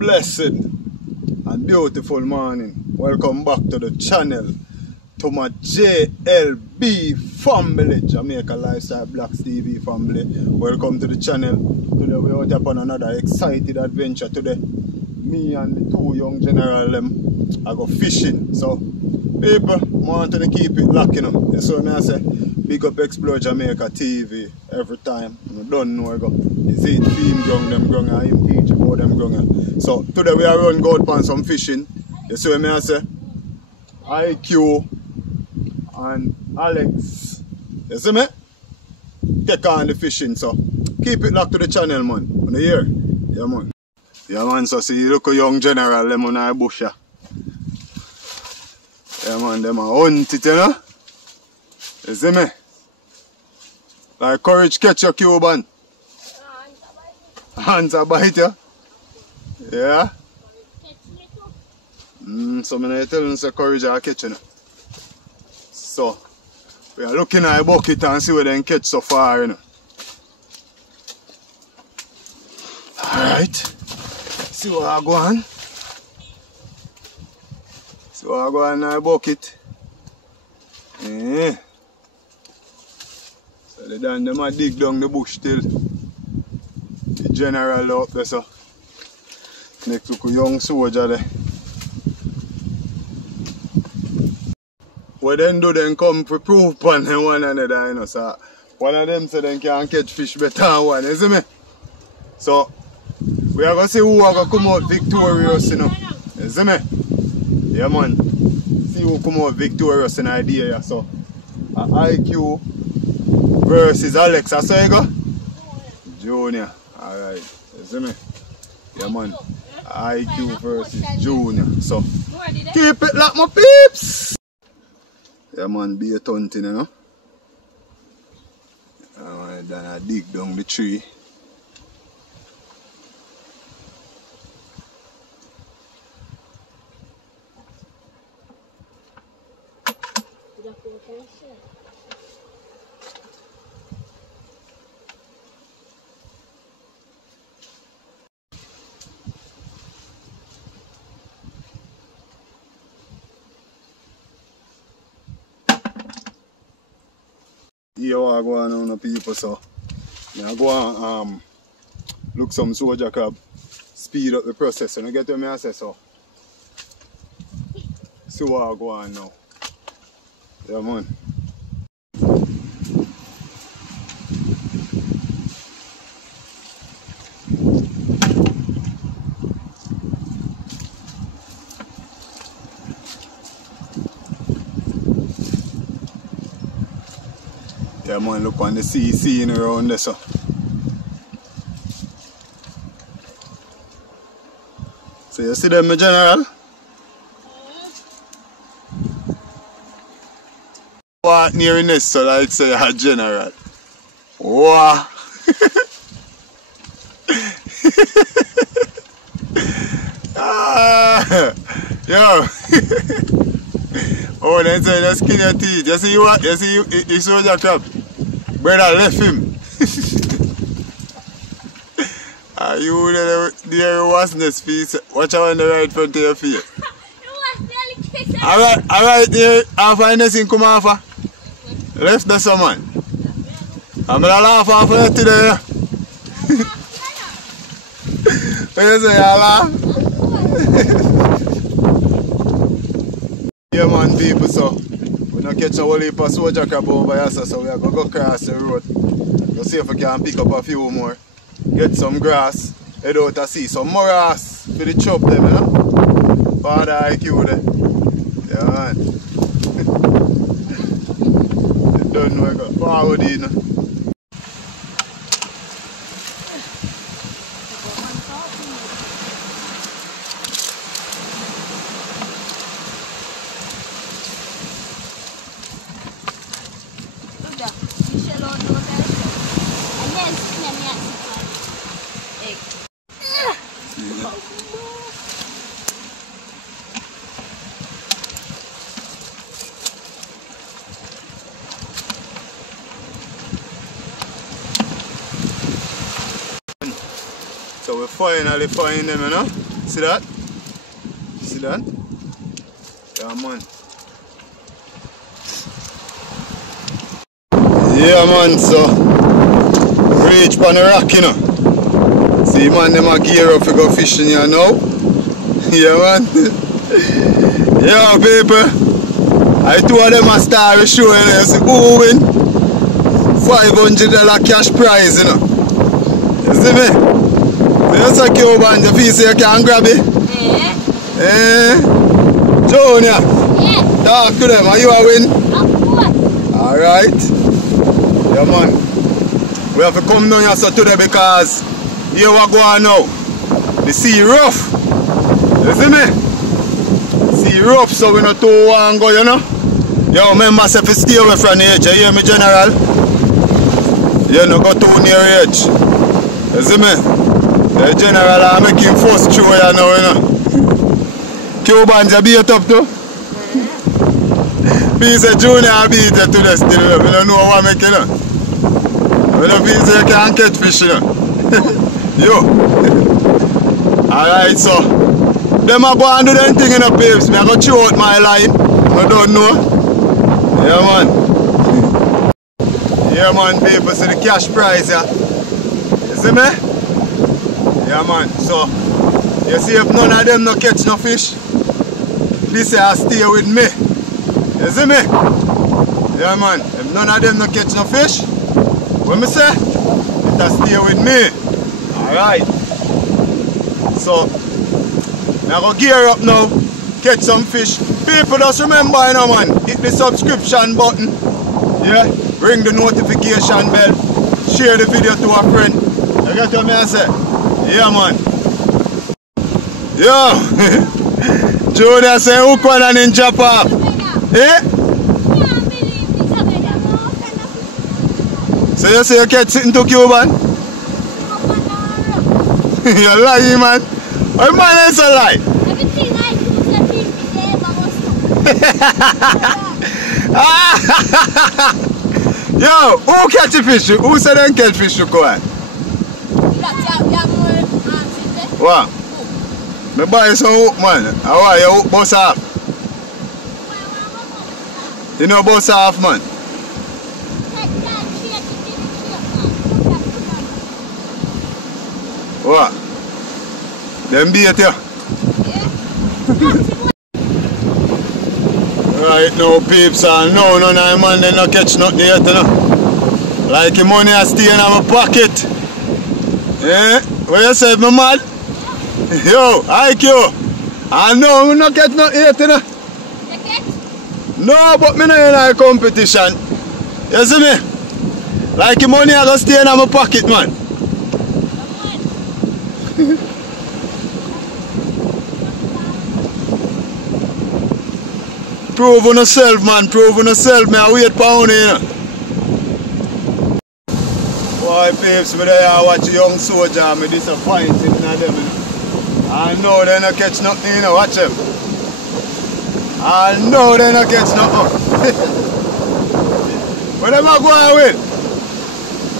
blessed and beautiful morning. Welcome back to the channel, to my JLB family, Jamaica Lifestyle Blacks TV family. Welcome to the channel. Today we're out upon another exciting adventure. Today, me and the two young general I go fishing. So, people, want to keep it locked, you know. So I say, big up Explore Jamaica TV every time. You don't know I go. You see it film ground, them ground, and him teach about them ground. So today we are going go out on some fishing. You see what I say? IQ and Alex. You see me? Take on the fishing, so keep it locked to the channel, man. On the year. Yeah, man. Yeah, man, so see, look a young general, them on the bush. Yeah, man, them are hunt it, you know? You see me? Like courage catch your Cuban. Hands are bite you. Yeah? So I tell them say courage are catching it. So we are looking at a bucket and see where they can catch so far, you know. Alright. See what I go on. See what I go on in the bucket. Yeah. So they done them a dig down the bush till the general up there, so next to a young soldier there. What then do then come to prove upon them one another, you know, so one of them say they can catch fish better than one, you see me? So we are going to see who are going to come out victorious, you know. You see me? Yeah, man. See who come out victorious in the idea, yeah. So IQ versus Alex, I say you go? Junior. Alright. You see me? Yeah, man. IQ versus Junior. So keep it like my peeps! Yeah, man, be a hunting, you know. Then I dig down the tree. Here I go on the people, so I go on look some soldier crab, speed up the process, and I get to me I say so. See what I go on now. Yeah, man. Yeah, man, look on the scene around there, so. So you see them, my general? What near this, so like say a general. Wow. Yo. Oh, then say just skin your teeth. You see what? You see the soldier crab? Brother left him. You there was this piece. Watch out on the right front of your feet. Alright, there, half of this come off. Left the someone. I'm gonna laugh off of it today. What you say, I laugh? Yeah, man, people, so we don't catch a whole heap of soldier crab over here, so we are going to go across the road. Go see if we can pick up a few more. Get some grass, head out to see some more ass for the chop them, you know? For the IQ there. Yeah, man. You don't know, we got forward, you know. So we finally find them, you know. See that? See that? Yeah, man. Yeah, man, so reach on the rock, you know. See, man, them a gear up to go fishing here now. Yeah, man. Yeah, people. I two of them a star showing us who win $500 cash prize, you know. You see me? You see Cuban, you feel say you can grab it? Yeah. Eh? Junior? Yeah. Talk to them, are you a win? Of course. Alright. Yeah, man. We have to come down here so today because here we go on now. The sea rough. You see me? Sea rough, so we not too want go, you know. Yo, remember if you stay away from the edge, you hear me, General? You no go too near the edge. You see me? The General are making first through here now, you know. Cubans, you beat up too? Piece of Junior beat you today still, we don't know what make you know. We don't feel say you can't catch fish, you know. Yo. Alright, so them a go and do them thing in the babes. Me I go throw out my line. I don't know. Yeah, man. Yeah, man, people. See the cash prize, yeah. You see me? Yeah, man. So, you see if none of them no catch no fish, this year stay with me. You see me? Yeah, man. If none of them no catch no fish, what me say? It stay with me. Alright. So, I go gear up now, catch some fish. People just remember, you know, man, hit the subscription button, yeah, ring the notification bell, share the video to a friend. You get what I say? Yeah, man. Yo, Junior say hook one and then chop off. Eh? So you say you catch sitting to Cuban? You lie, man. Why man is a lie? Everything I do is a thing today, but Yo, who catch a fish? Who said they catch fish to go on? What? Me buy some hook, man. How are you hook bust off? You know bust off, man? What? Them beat you? Right now, peeps, and no, none of them man, they no catch nothing yet, you know. Like the money I stay in my pocket. Eh? What you say, my man? Yo, IQ. I know, we no catch nothing yet, you know. You catch? No, but me no in a competition. You see me? Like the money I go stay in my pocket, man. Prove on yourself, man. Prove on yourself. Me I wait for you, you know. Boy, babes, me there watch a young soldier and me disappointed in them, you know. I know they no catch nothing, you know. Watch them. I know they no catch nothing. Where them a going with?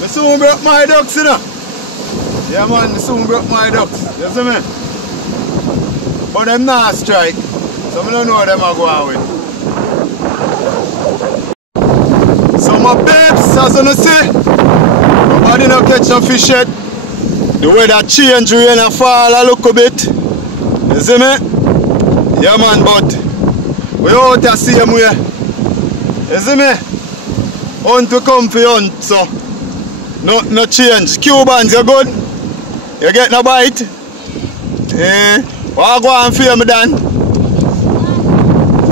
Me soon broke my ducks, you know. Yeah, man, me soon broke my ducks. You see me? But them not strike. So I don't know where them a going with. So my babes, as you see, nobody no catch no fish yet. The weather change, rain and fall a little bit. You see me? Yeah, man, but we out the same way. You see me? Hunt we come for hunt, so no change. Cubans, you good? You get no bite? Eh? What go and feel me then?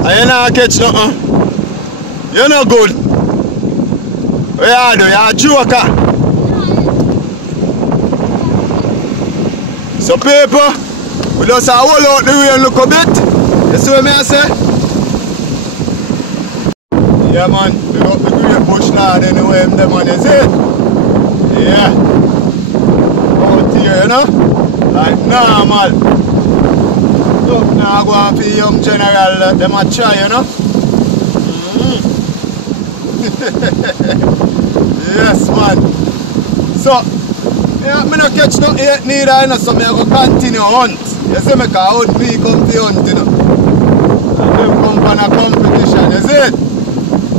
And you not catch nothing. You're not good. What you do? You're a joker. So people, we just hold out the way and look a bit. You see what I say? Yeah, man, we got the great bush lad anyway, them man, you see it? Yeah. Out here, you know? Like normal. Look, now go on for young general, them a try, you know? Yes, man. So, yeah, I don't catch nothing yet neither, you know, so I go continue hunt. You see me, because out me come to hunt, you know. And them come on a competition, you see it?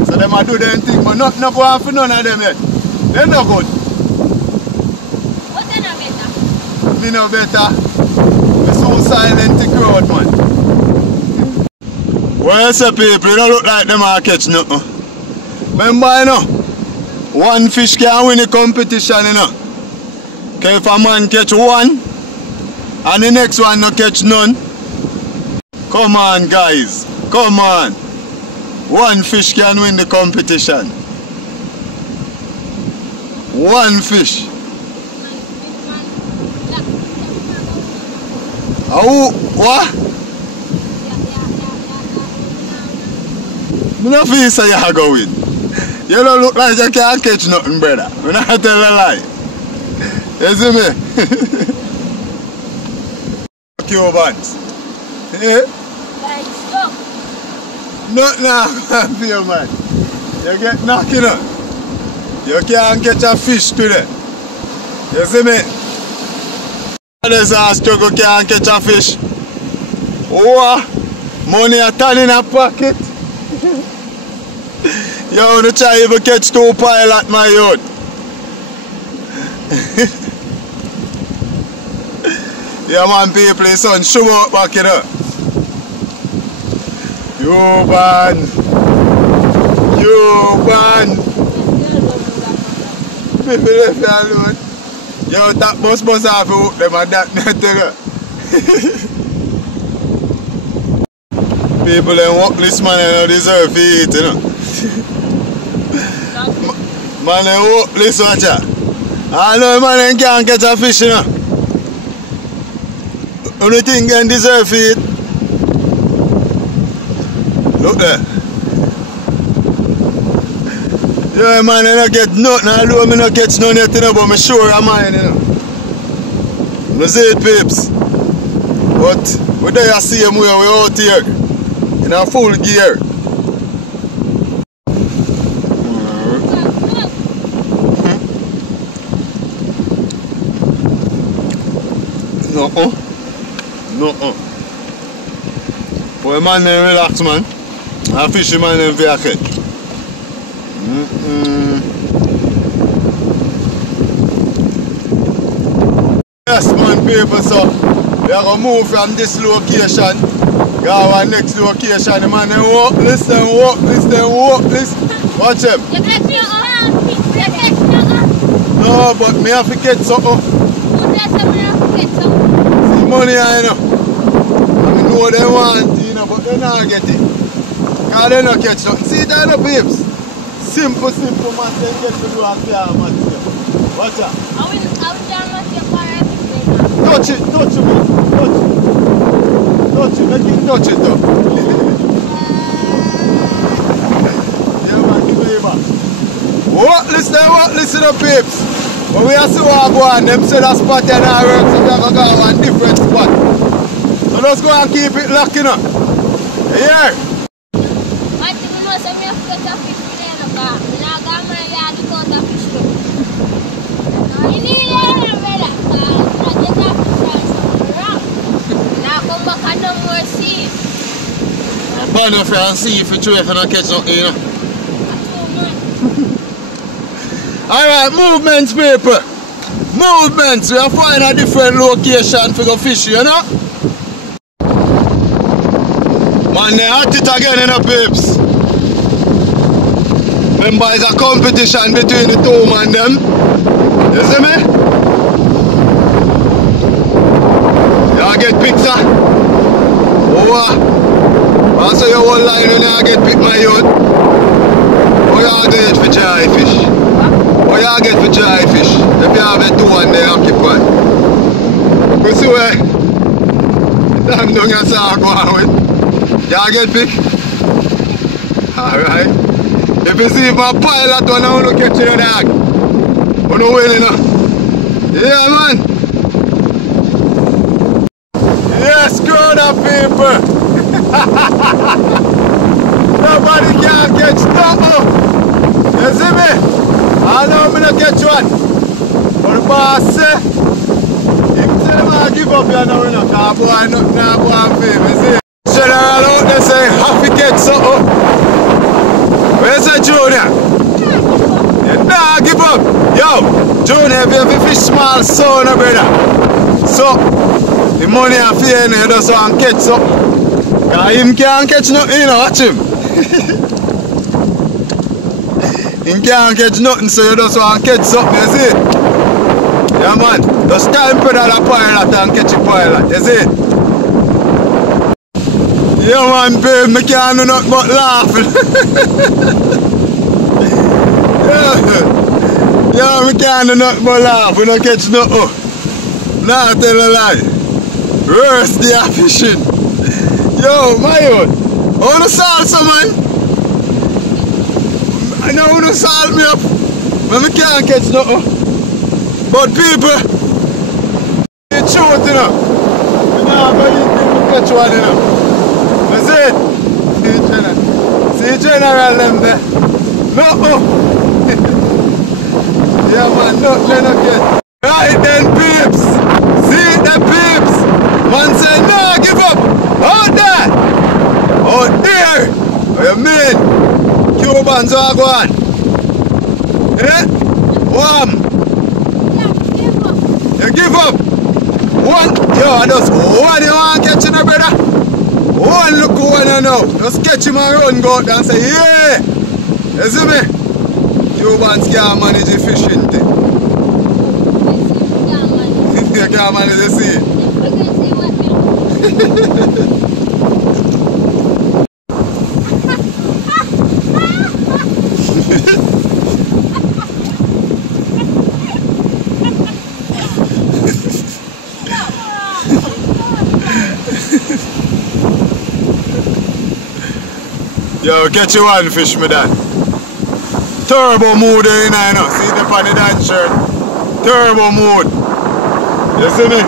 So them a do them thing, but nothing go on for none of them yet. They no good. What they no better? Me no better. Me so silent the crowd, man. Well, you say people, you don't look like them a catch nothing. Remember, you know, one fish can win the competition, you know. Okay, if a man catch one, and the next one no catch none. Come on, guys. Come on. One fish can win the competition. One fish. Oh, what? I don't feel so you go win. You don't look like you can't catch nothing, brother. I'm not telling a lie. You see me? Cubans. Eh? Like stop. Nothing I feel, man. You get knocking up. You can't catch a fish today. You see me? Others are struggle can't catch a fish. Oh, money a ton in a pocket. You want to try even catch 2 pilot, my youth. Yeah, man, people, the sun show up back, you know. You man. You man. People left you alone. Yo, that bus off you hook them and that nothing. People them walk this man and they deserve to eat, you know. Man them walk this watcher. I know man them can't catch a fish, you know. Only thing they deserve to eat. Look there. Yeah man, I don't get nothing, although I don't catch none yet, you know, but I'm sure I'm mine, you know. I see it, peeps. But we there the same way, we're out here. In a full gear. No. Boy, man, then relax, man. A fishy man, then for a catch. Yes, man, people, so we are going to move from this location. Go our next location. The man, then walk this, then walk this, then walk this. Watch him. You catch me up. You catch me up. No, but me have to catch something. Who does something have to catch something? See money, I know. I know they want, you know, but they not get it. Because they not catch nothing. See that, no, babes? Simple, man. They get to do a fair match. Watch out. I will jam at your fire. Touch it, man. Touch it, make it touch it though. Yeah man, give me back. Listen up, peeps. But we have to walk on, them say that spot and I work, so we have to go on a different spot. So let's go and keep it locked, you know. Yeah. I think you know, so me have to get a fish today, no car. Me now go my yard to cut a fish. You need a better car. I get a fish around. Now come back and no more sea. Burn your friend and see if you try if you don't catch nothing, you know. Alright, movements, people. Movements. We have to find a different location for go fish, you know. Man, they at it again, you know, peeps. Remember, it's a competition between the two man them. You see me? You get picture? Oh, I say you one line when you get picked, my youth. Oh, you get for dry fish. Oh, you get for dry fish. If you have a two and they occupy. You see where? Damn, don't get so go on with. You get picked? Alright. If you see my pilot one, I want to catch you in the dog. You know win, you know? Yeah, man. Yes, crowd of people. Nobody can catch nothing. You see me? I know I'm going to catch one. But the boss say, if you say I give up, up here now, you know, because boy, nothing now go on fame, you see? General out there say, have to get something. Where's that Junior? You nah give up. Yo, Junior, if you have a fish small son, brother. So, the money I feel in here, just want to catch something. Because him can't catch nothing, you know, watch him. Him can't catch nothing, so you just want to catch something, you see? Yeah, man. Just time for that pilot and catch a pilot, you see? Yeah, man, babe, I can't do nothing but laughing. Yeah, I can't do nothing but laugh when I catch nothing. Nah, tell a lie. Worse, they are fishing. Yo, my own. I want to salsa, man. I know want to salt me up. But I can't catch nothing. But people, it's truth, you know. You know, but you think we catch one, you know. That's it. See general them there. Nothing. Yeah, man, nothing again. Right then, peeps. See the peeps. Man say, no, give up. Out there. Out there. What you mean? Cubans are going. Eh? Wham. You give up. One. Yo, I just one you want to catch in, brother. One look one you know. Just catch him and run, go out there and say, yeah. You see me? Cubans can't manage the fishing thing. You can't manage the sea. Yo, catch you one fish, my dad. Turbo mood in there, you know. See the funny dad shirt? Turbo mood. You see me?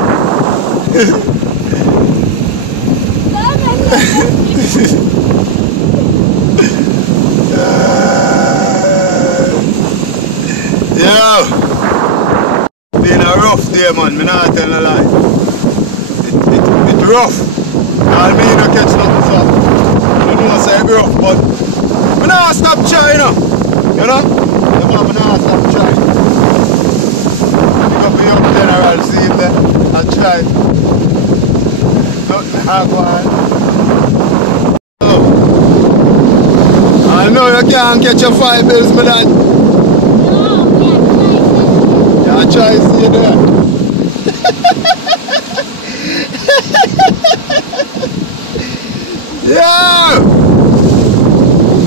Yo. Been a rough day, man. Me not tell a lie. It's rough. All me no catch nothing, so. I know I say it's rough, but I not stop trying, you know. You know? The man, I not stop trying. Pick up a young general, see him there, and try. Nothing hard one. So, I know you can't catch your 5 bills, my dad. No, yeah, try to see you there. Yo!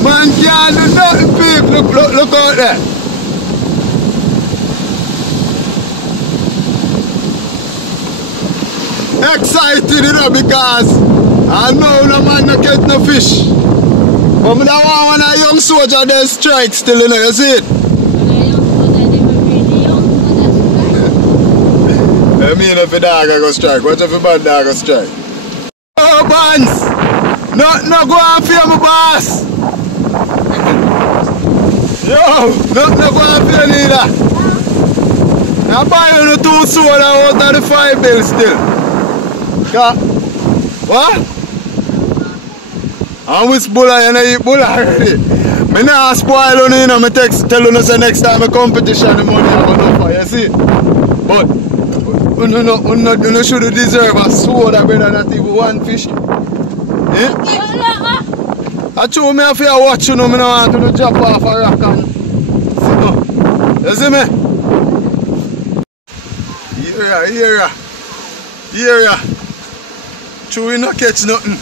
Man can't do nothing, people. Look out there. Excited, you know, because I know no man no catch no fish. But I don't want a young soldier there strike still, you know, you see it? I mean if a dog I go strike, what if a bad dog go strike? Oh, Bans! No go on for my boss! Yo! No go on for neither! I buy you 2 soda out of the 5 bills still. What? And which bulla you know eat bulla already? I not spoil on you know, I tell you say next time a competition the money I go for, you see? But you should deserve a soda better than even one fish. Eh? I told me if you watch you know, I don't want to jump off a rock and see no. You see me? Here. True, we not catch nothing.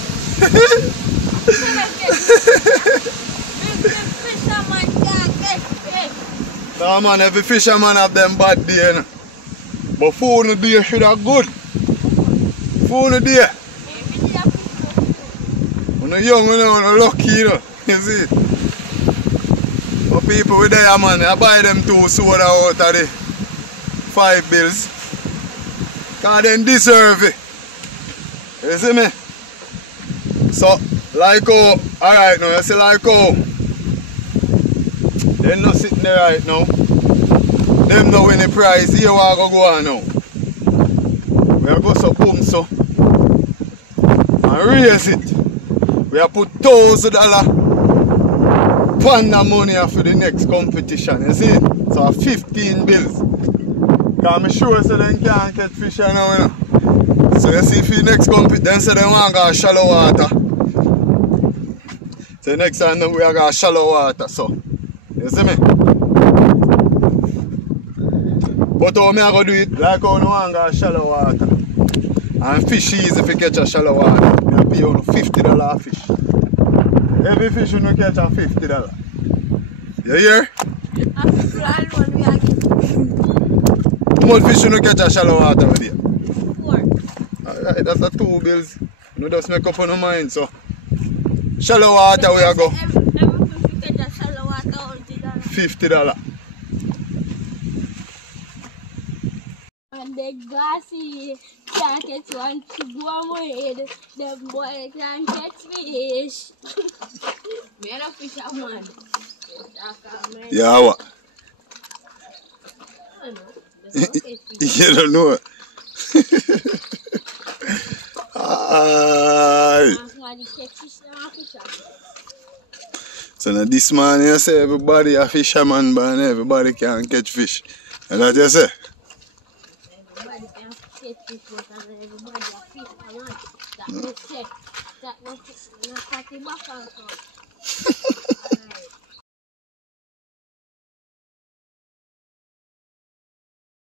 No man, every fisherman have them bad day, you know. But food in the day should have good. Food in the day. When you're young, you know, you're lucky, you know. You see it? But people with there, man, I buy them 2 soda out of the 5 bills. Because they deserve it. You see me? So, like how, alright now, you see like how they're not sitting there right now. Them know win the prize, here we go on now. We are go so boom so and raise it. We have put $1,000 panda money for the next competition, you see it? So 15 bills. Because I'm sure so they can't catch fish now, you know. So you see for the next competition, then say they want to go shallow water. So next time we are going to shallow water, so you see me? But how me I go do it? Like how no want to go shallow water. And fish easy if you catch a shallow water. I pay you $50 a fish. Every fish you catch a $50. You hear? How much fish you catch a shallow water with you? 4. Alright, that's a 2 bills. You just make up on your mind, so. Shallow water we go. Every fish you catch a shallow water $50. And the glassy can't catch one to go away. The boy can't catch fish. Man, a fisherman. Yeah, what? I don't know. You don't know. Aye. So now this man you say everybody a fisherman but everybody can catch fish. And that you say? Everybody can catch fish but everybody a fisherman. That we say. That we not catch back also.